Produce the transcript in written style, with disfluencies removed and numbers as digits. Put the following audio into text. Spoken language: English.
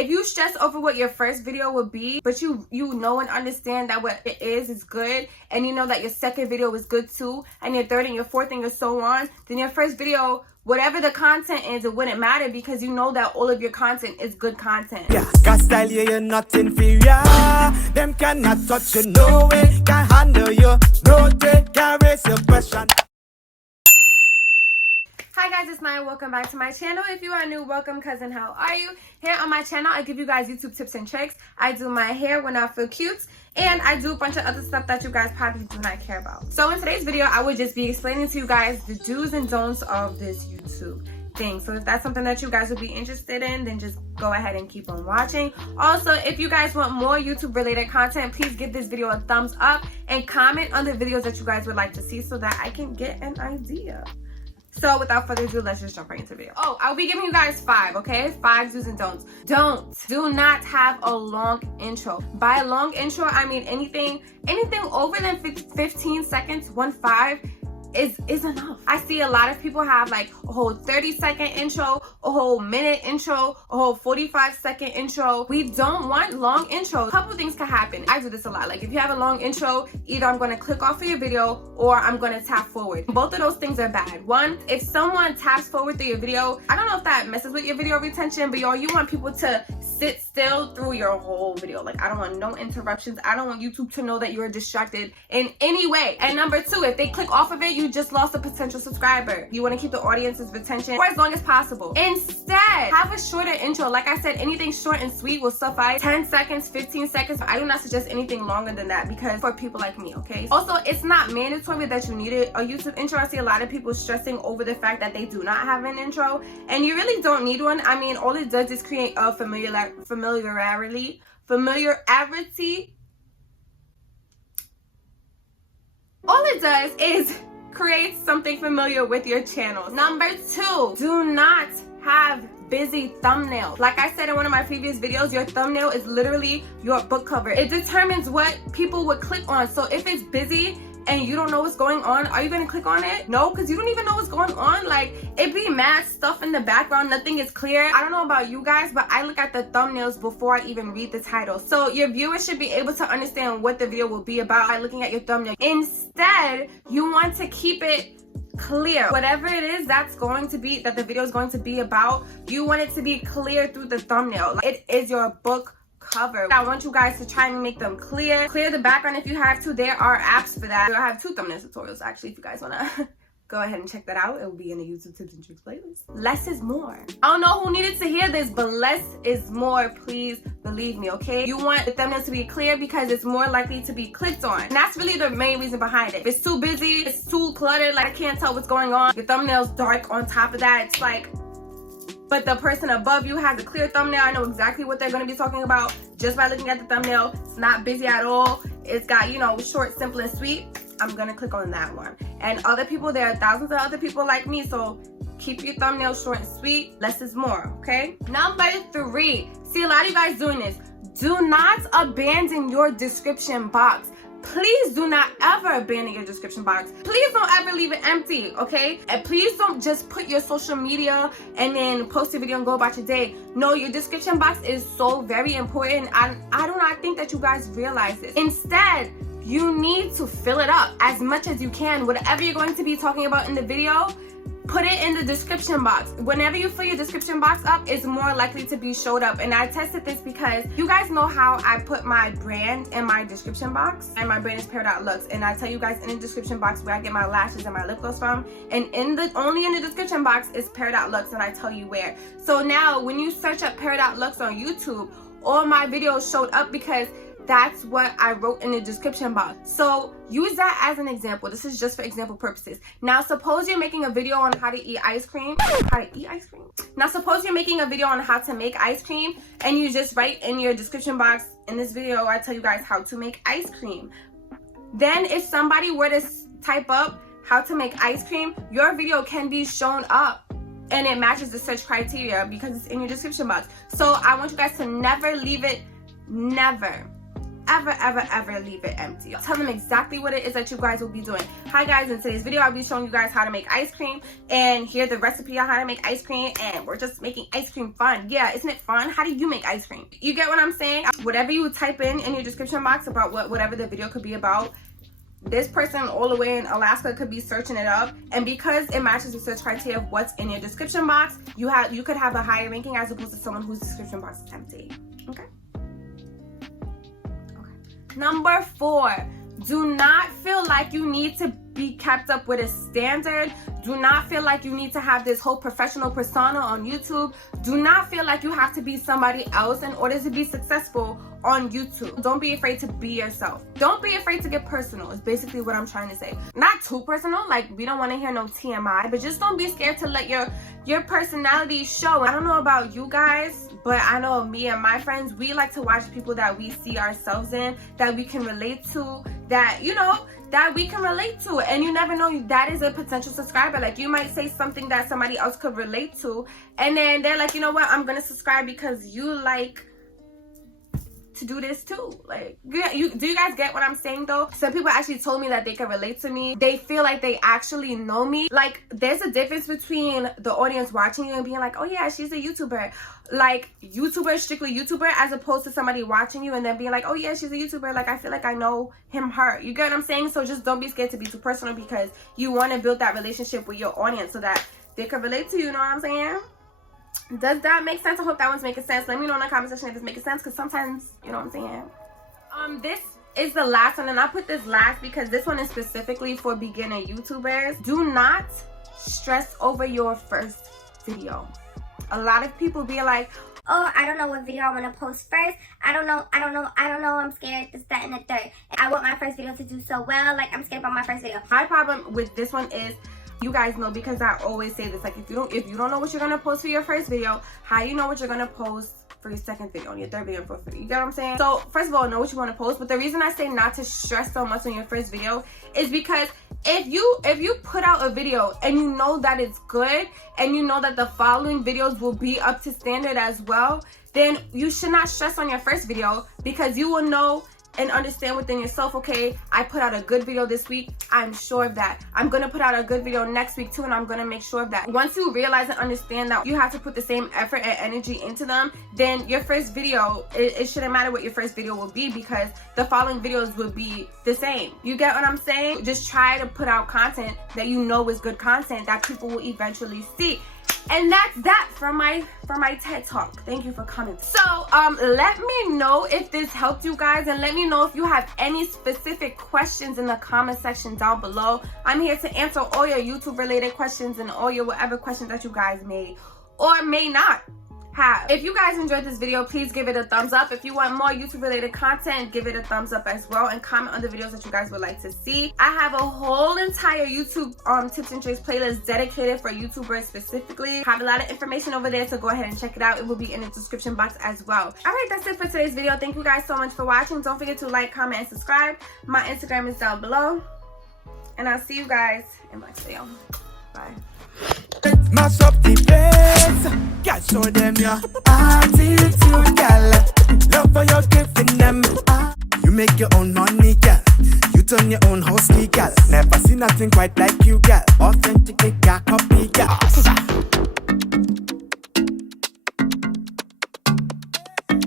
If you stress over what your first video would be, but you know and understand that what it is good, and you know that your second video is good too, and your third and your fourth and so on, then your first video, whatever the content is, it wouldn't matter because you know that all of your content is good content. Yeah, got style, yeah, you're not inferior. Them cannot touch you, no way. Can handle you, no way. Can raise your question. Hi guys, it's Naya. Welcome back to my channel. If you are new, welcome cousin. How are you? Here on my channel, I give you guys YouTube tips and tricks. I do my hair when I feel cute, and I do a bunch of other stuff that you guys probably do not care about. So in today's video, I would just be explaining to you guys the do's and don'ts of this YouTube thing. So if that's something that you guys would be interested in, then just go ahead and keep on watching. Also, if you guys want more YouTube related content, please give this video a thumbs up and comment on the videos that you guys would like to see so that I can get an idea. So without further ado, let's just jump right into the video. Oh, I'll be giving you guys 5, okay? 5 do's and don'ts. Do not have a long intro. By a long intro, I mean anything over than 15 seconds, 1.5 is enough. I see a lot of people have like a whole 30-second intro, a whole minute intro, a whole 45-second intro. We don't want long intros. A couple things can happen. I do this a lot. Like if you have a long intro, either I'm going to click off of your video or I'm going to tap forward. Both of those things are bad. One, if someone taps forward through your video, I don't know if that messes with your video retention, but you want people to sit still through your whole video. Like I don't want no interruptions. I don't want YouTube to know that you're distracted in any way. And number 2, if they click off of it, you just lost a potential subscriber. You want to keep the audience's retention for as long as possible. Instead, have a shorter intro. Like I said, anything short and sweet will suffice. 10 seconds, 15 seconds. I do not suggest anything longer than that because for people like me, okay? Also, it's not mandatory that you need a YouTube intro. I see a lot of people stressing over the fact that they do not have an intro, and you really don't need one. I mean, all it does is create a familiarity. All it does is create something familiar with your channel. Number 2, do not have busy thumbnails. Like I said in one of my previous videos, your thumbnail is literally your book cover. It determines what people would click on. So if it's busy and you don't know what's going on, are you gonna click on it? No, because you don't even know what's going on. Like it be mad stuff in the background, nothing is clear. I don't know about you guys, but I look at the thumbnails before I even read the title. So your viewers should be able to understand what the video will be about by looking at your thumbnail. Instead, you want to keep it clear. Whatever it is that the video is going to be about, you want it to be clear through the thumbnail. Like, it is your book cover. I want you guys to try and make them clear the background if you have to. There are apps for that. I have 2 thumbnail tutorials actually if you guys want to go ahead and check that out. It will be in the YouTube tips and tricks playlist. Less is more. I don't know who needed to hear this, but less is more. Please believe me, okay? You want the thumbnail to be clear because it's more likely to be clicked on. And that's really the main reason behind it. If it's too busy, it's too cluttered, like I can't tell what's going on, your thumbnail's dark on top of that, it's like, but the person above you has a clear thumbnail. I know exactly what they're going to be talking about just by looking at the thumbnail. It's not busy at all. It's got, short, simple, and sweet. I'm going to click on that one. And other people, there are thousands of other people like me, so keep your thumbnail short and sweet. Less is more, okay? Number 3. See, a lot of you guys doing this. Do not abandon your description box. Please do not ever abandon your description box. Please don't ever leave it empty, okay? And please don't just put your social media and then post a video and go about your day. No, your description box is so very important. I do not think that you guys realize this. Instead, you need to fill it up as much as you can. Whatever you're going to be talking about in the video, put it in the description box. Whenever you fill your description box up, it's more likely to be showed up. And I tested this because you guys know how I put my brand in my description box, and my brand is Looks. And I tell you guys in the description box where I get my lashes and my lip gloss from, and only in the description box is Looks, and I tell you where. So now when you search up Looks on YouTube, all my videos showed up because that's what I wrote in the description box. So use that as an example. This is just for example purposes. Now suppose you're making a video on how to eat ice cream. Now suppose you're making a video on how to make ice cream, and you just write in your description box, in this video I tell you guys how to make ice cream. Then if somebody were to type up how to make ice cream, your video can be shown up and it matches the search criteria because it's in your description box. So I want you guys to never leave it, never ever leave it empty. Tell them exactly what it is that you guys will be doing. Hi guys, in today's video I'll be showing you guys how to make ice cream, and here's the recipe on how to make ice cream, and we're just making ice cream fun. Yeah, isn't it fun? How do you make ice cream? You get what I'm saying? Whatever you type in your description box about whatever the video could be about, this person all the way in Alaska could be searching it up, and because it matches the search criteria of what's in your description box, you could have a higher ranking as opposed to someone whose description box is empty. Okay. Number 4, do not feel like you need to be kept up with a standard. Do not feel like you need to have this whole professional persona on YouTube. Do not feel like you have to be somebody else in order to be successful on YouTube. Don't be afraid to be yourself. Don't be afraid to get personal is basically what I'm trying to say. Not too personal, like we don't want to hear no TMI, but just don't be scared to let your personality show. I don't know about you guys, but I know me and my friends, we like to watch people that we see ourselves in, that we can relate to, that, you know, that we can relate to. And you never know, that is a potential subscriber. Like, you might say something that somebody else could relate to, and then they're like, you know what, I'm gonna subscribe because you like to do this too. Like, do you guys get what I'm saying though? Some people actually told me that they can relate to me. They feel like they actually know me. Like, there's a difference between the audience watching you and being like, oh yeah, she's a YouTuber. Like, YouTuber, strictly YouTuber, as opposed to somebody watching you and then being like, oh yeah, she's a YouTuber. Like, I feel like I know him, her. You get what I'm saying? So just don't be scared to be too personal, because you want to build that relationship with your audience so that they can relate to you. You know what I'm saying? Does that make sense? I hope that one's making sense. Let me know in the comment section if it's making sense, because sometimes, you know what I'm saying? This is the last one, and I put this last because this one is specifically for beginner YouTubers. Do not stress over your first video. A lot of people be like, oh, I don't know what video I want to post first. I don't know, I'm scared, this, that, and the third. I want my first video to do so well, like I'm scared about my first video. My problem with this one is, you guys know, because I always say this, like, if you don't know what you're gonna post for your first video, how you know what you're gonna post for your second video, on your third video, and fourth video? You get what I'm saying? So first of all, know what you want to post. But the reason I say not to stress so much on your first video is because if you put out a video and you know that it's good, and you know that the following videos will be up to standard as well, then you should not stress on your first video, because you will know and understand within yourself, okay, I put out a good video this week, I'm sure of that. I'm gonna put out a good video next week too, and I'm gonna make sure of that. Once you realize and understand that you have to put the same effort and energy into them, then your first video, it shouldn't matter what your first video will be, because the following videos will be the same. You get what I'm saying? Just try to put out content that you know is good content that people will eventually see. And that's that for my TED Talk. Thank you for coming. So let me know if this helped you guys, and let me know if you have any specific questions in the comment section down below. I'm here to answer all your YouTube related questions and all your whatever questions that you guys may or may not have. If you guys enjoyed this video, please give it a thumbs up. If you want more YouTube related content, give it a thumbs up as well, and comment on the videos that you guys would like to see. I have a whole entire YouTube tips and tricks playlist dedicated for YouTubers specifically. I have a lot of information over there, so go ahead and check it out. It will be in the description box as well. All right, that's it for today's video. Thank you guys so much for watching. Don't forget to like, comment, and subscribe. My Instagram is down below, and I'll see you guys in my next video. Bye. Mash up the place, girl, show them your attitude, girl. Love for your giving them. You make your own money, girl. You turn your own house key, girl. Never seen nothing quite like you, girl. Authentic, girl, copy, girl.